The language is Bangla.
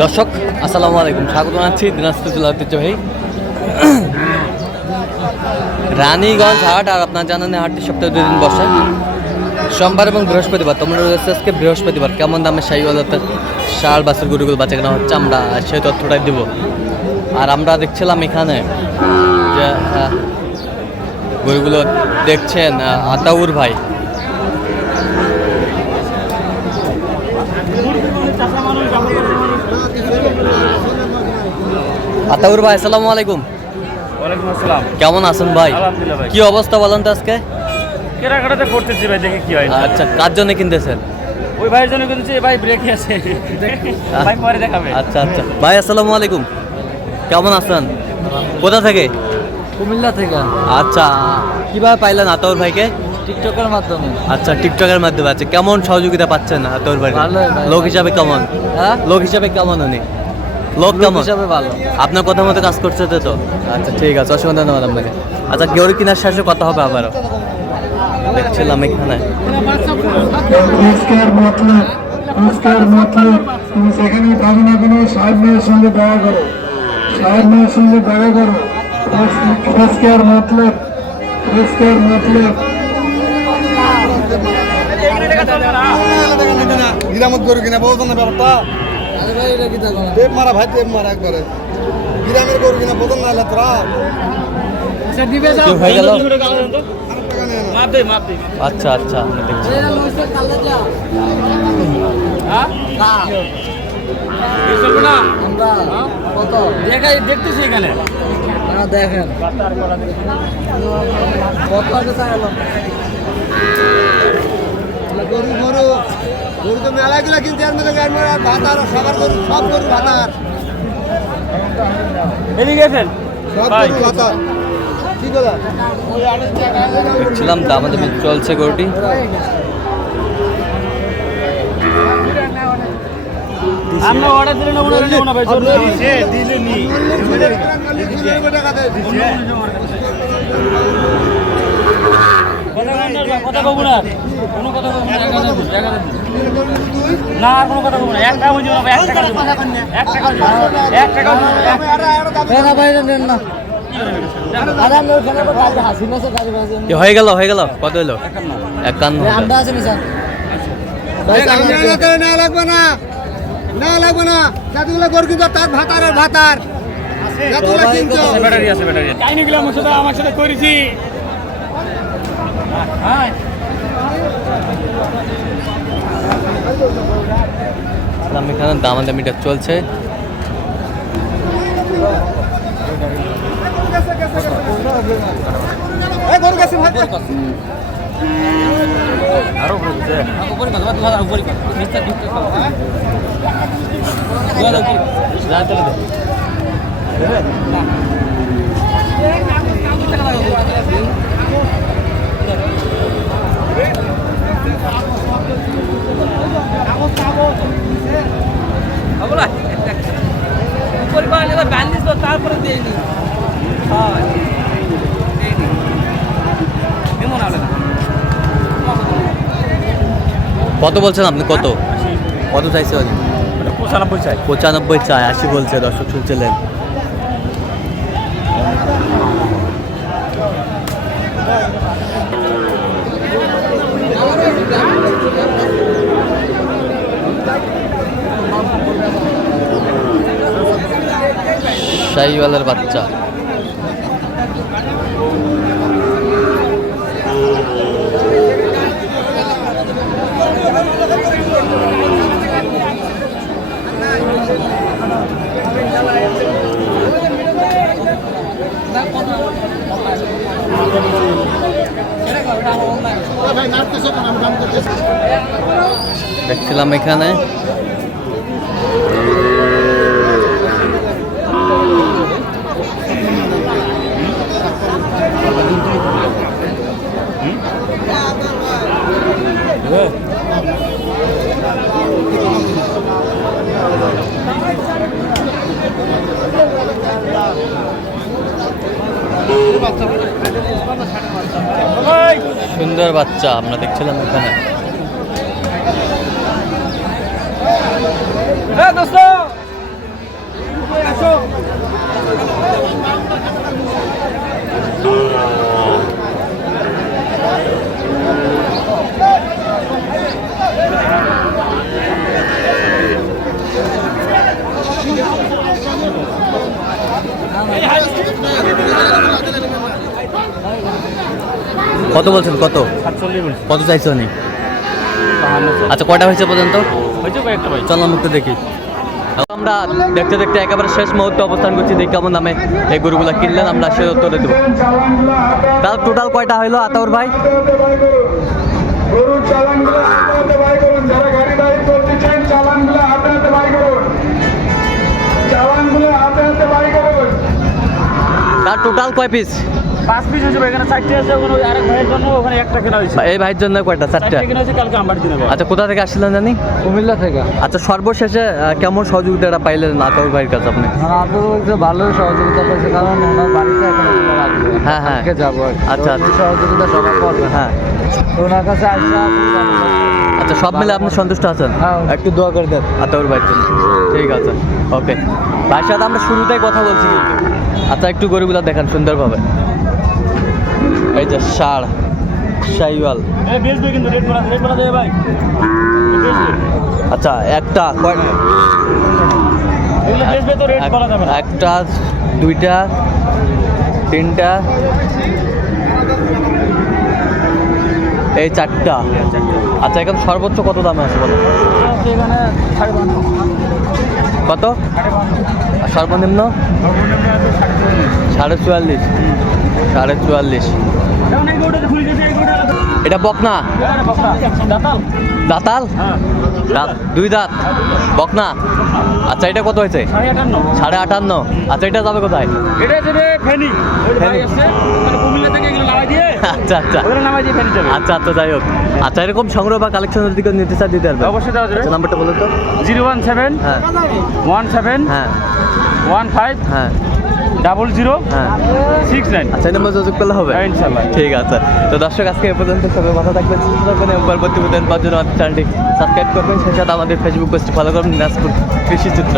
দর্শক, আসসালামু আলাইকুম। স্বাগত জানাচ্ছি দিনাজপুর জেলা ঐতিহ্যবাহী রানীগঞ্জ হাট। আর আপনার জানেন হাটটি সপ্তাহে দুই দিন বসে। সোমবার এবং বৃহস্পতিবার তোমরা রয়েছে আজকে বৃহস্পতিবার। কেমন দামে শাহিওয়ালাতে শাল বাসের গরুগুলো বাচ্চা কেনা হচ্ছে, আমরা সেই তথ্যটাই দিব। আর আমরা দেখছিলাম এখানে যে গরুগুলো দেখছেন আতাউর ভাই। আতাউর ভাই আসসালামু আলাইকুম। ওয়ালাইকুম আসসালাম। কেমন আছেন ভাই? আলহামদুলিল্লাহ ভাই। কি অবস্থা বলেন তো আজকে? কেনাকাটাতে করতেছি ভাই দেখে কি হয়। আচ্ছা কার জন্য কিনতেছেন? ওই ভাইয়ের জন্য কিন্তু ভাই ব্রেকে আছে। ভাই পরে দেখাবে। আচ্ছা আচ্ছা। ভাই আসসালামু আলাইকুম। কেমন আছেন? কোথা থেকে? কুমিল্লা থেকে। আচ্ছা কীভাবে পাইলেন আতর ভাইকে? টিকটকের মাধ্যমে। আচ্ছা টিকটকের মাধ্যমে। আচ্ছা কেমন সহযোগিতা পাচ্ছেন আতর ভাই ভালোই ভাই। লোক হিসাবে কেমন? হ্যাঁ? লোক হিসাবে কেমন উনি? লোক কেমন? হিসাবে ভালো। আপনার কথা মতো কাজ করছে তো তো। আচ্ছা ঠিক আছে অসুবিধা ধন্যবাদ আপনাকে। আচ্ছা গরু কিনার শেষে কথা হবে আবারও। দেখছিলাম এখানে। নমস্কার মতলব তুমি সেখানে থাকো না কোনো সাহেব মেয়ের সঙ্গে দেখা করো। সাহেব মেয়ের সঙ্গে দেখা করো। নমস্কার মতলব নমস্কার মতলব গিরামত গরু কিনা বোঝো না ব্যাপারটা। টেপ মারা ভাই টেপ মারা একবারে। গ্রামের গরু কিনা বোঝো না এলা তোরা। হয়ে আচ্ছা আচ্ছা না। কত? দেখাই দেখতেছি এখানে। হ্যাঁ, দেখেন। কত গরু গরু। গরু তো মেলা গুলা কিনতে আর মধ্যে ভাতার সবার গরু সব গরু ভাতার সব গরু ভাতার দেখছিলাম চলছে গরুটি। আমরা অর্ডার দিলে না ওনারা নেব না ভাই দিলে নি কথা কব না। কোনো কথা কব না একা দেবো, একা দেবো। না আর কোনো কথা কব না এক টাকা বুঝব না এক টাকা দেবো। এক টাকা এক টাকা দেবো। না ভাই নেন না হয়ে গেল হয়ে গেল কত হলো একান্ন নি লাগবে না। না লাগবে না। যতগুলো গরু তার ভাতার আর ভাতার। যতগুলো কিনছো। ব্যাটারি আছে ব্যাটারি আছে। আমার সাথে করেছি। এখানে দামাদামিটা চলছে। এই গরু গেছে ভাই। উপরে তারপরে কত বলছেন আপনি? কত? কত চাইছে? পঁচানব্বই চাই। পঁচানব্বই চাই আশি বলছে দর্শক শুনছিলেন। শাহিওয়ালের বাচ্চা। দেখছিলাম এখানে। সুন্দর বাচ্চা আমরা দেখছিলাম এখানে কত বলছেন? কত? কত চাইছো নি আচ্ছা কয়টা হয়েছে পর্যন্ত? চল একটু দেখি। আমরা দেখতে দেখতে একেবারে শেষ মুহূর্তে অবস্থান করছি। দেখি কেমন দামে এই গরুগুলো কিনলেন আমরা সে উত্তরে দেবো। তার টোটাল কয়টা হইল আতাউর ভাই? তার টোটাল কয় পিস পাঁচ পিস হয়েছে এখানে চারটে আছে ওখানে আরেক ভাইয়ের জন্য ওখানে একটা কেনা হয়েছে। এই ভাইয়ের জন্য কয়টা? চারটা? কেনা হয়েছে কালকে আমার দিনে আচ্ছা কোথা থেকে আসছিলেন জানি? কুমিল্লা থেকে। আচ্ছা সর্বশেষে কেমন সহযোগিতাটা পাইলেন আতাউর ভাইয়ের কাছে আপনি? আপনি ভালো সহযোগিতা করছে কারণ ওনার বাড়িতে এখন হ্যাঁ, হ্যাঁ। যাব আর আচ্ছা, সহযোগিতা সবাই করবে। হ্যাঁ। ওনার কাছে আসলে আচ্ছা সব মিলে আপনি সন্তুষ্ট আছেন? হ্যাঁ। একটু দোয়া করে দেন আতাউর ভাইয়ের জন্য। ঠিক আছে ওকে। ভাইয়ের সাথে আমরা শুরুতেই কথা বলছি কিন্তু। আচ্ছা একটু গরুগুলো দেখান সুন্দরভাবে। এই যে ষাড় শাইওয়াল। আচ্ছা একটা একটা দুইটা তিনটা। এই চারটা। আচ্ছা এখন সর্বোচ্চ কত দামে আছে বলো? কত? সর্বনিম্ন? সাড়ে চুয়াল্লিশ। সাড়ে চুয়াল্লিশ। এটা বকনা। দাতাল? দাঁতাল দাঁত দুই দাঁত। বকনা। আচ্ছা এটা কত হয়েছে? সাড়ে আটান্ন। আচ্ছা এটা যাবে কোথায়? এটা যাবে ফেনি। মানে আচ্ছা আচ্ছা। আচ্ছা আচ্ছা যাই হোক। আচ্ছা এরকম সংগ্রহ বা কালেকশনের দিকে নিতে চাই দিতে পারবে অবশ্যই দেওয়া যাবে। আচ্ছা নাম্বারটা বলুন তো। জিরো ওয়ান সেভেন হ্যাঁ। ওয়ান সেভেন হ্যাঁ। ওয়ান ফাইভ হ্যাঁ। ডাবল জিরো হ্যাঁ। Six nine. আচ্ছা নম্বর যোগাযোগ করলে হবে? হ্যাঁ, ইনশাল্লাহ। ঠিক আছে। তো দর্শক আজকে এ পর্যন্ত সবাই ভালো থাকবেন সুস্থ থাকবেন এবং পরবর্তী পাওয়ার জন্য আমাদের চ্যানেলটি সাবস্ক্রাইব করবেন। সেই সাথে আমাদের ফেসবুক পেজটি ফলো করবেন দিনাজপুর কৃষি চিত্র